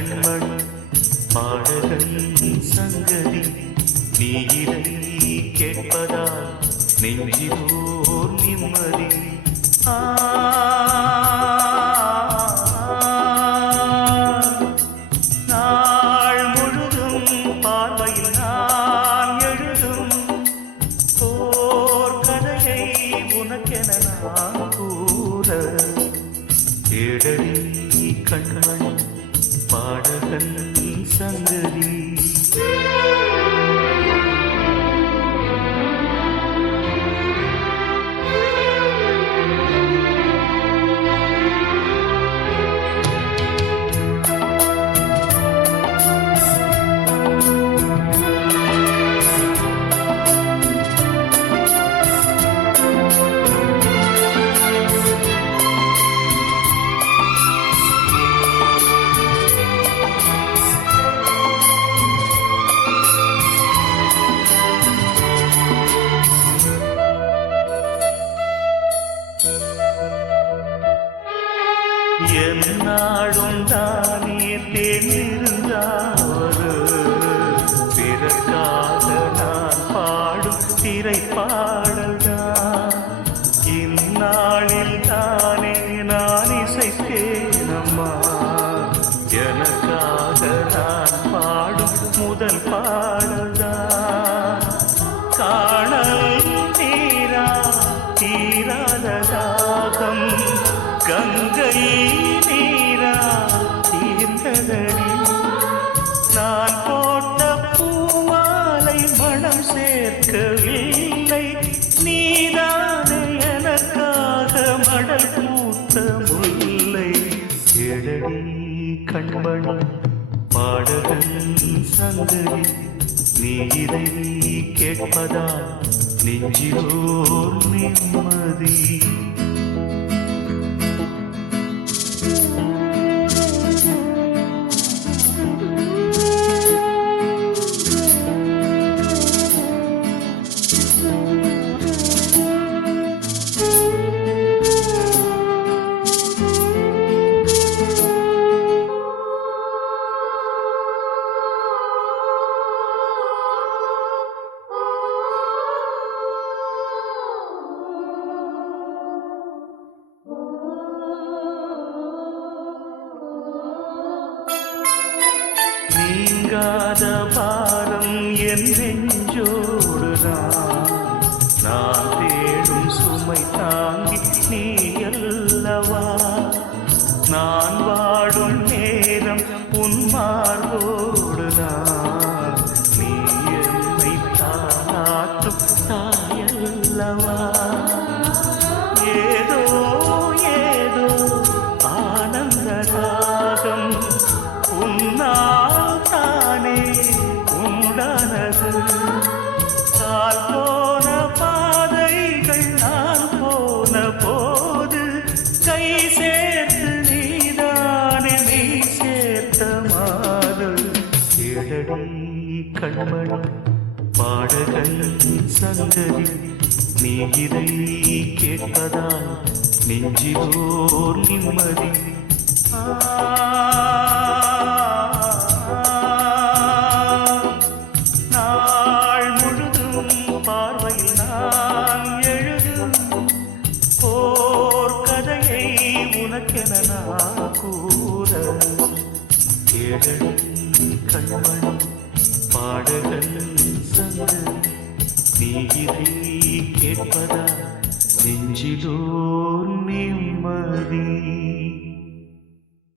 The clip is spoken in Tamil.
கண்மண் பாடகன் சங்கதி நீ இதை கேட்பதால் நெஞ்சிலோர் நிம்மதி. நாள் முழுதும் பார்வையில் நான் எழுதும் ஓர் கதையை உனக்கென நான் கூற கேடடி கண்மண் பாடகன் சங்கதி. என்னாடும் தானே தேர்ந்திருந்தாரு பிறக்காக நான் பாடும் திரைப்பாடல்தான். இந்நாளில் தானே நான் இசைத்தேனம்மா எனக்காக நான் பாடும் முதல் பாடல்தான். காணல் தீரா தீராத தாகம் கங்கை நீரா தீர்ந்ததடி. நான் போட்ட பூமாலை மனம் சேர்க்கவில்லை நீதானே எனக்காக மடல் பூத்த முல்லை. எழடி கண்மணி பாடகன் சங்கதி நீ இதை கேட்பதால் நெஞ்சிலோர் நிம்மதி. நீங்காத பாரம் என் நெஞ்சோடுதான் நான் தேடும் சுமை தாங்கி நீ அல்லவா. நான் வாடும் நேரம் உன் மார்போடுதான் நீ என்னை தாளாட்டும் தாயல்லவா. ஏதோ ஏதோ ஆனந்த ராகம் உன்னால் தானே உண்டானது. கால் போன பாதைகள் நான் போன போது கை சேர்த்து நீதானே நீ சேர்த்த மாறு. கேளடி கண்மணி பாடகன் சங்கதி நீ இதை கேட்பதால் நெஞ்சிலோர் நிம்மதி. நாள் முழுதும் பார்வையில் நான் எழுதும் ஓர் கதையை உனக்கென நான் கூற கேளடி கண்மணி பாடகன் சங்கதி நீ இதை கேட்பதா நெஞ்சிலோர் நிம்மதி.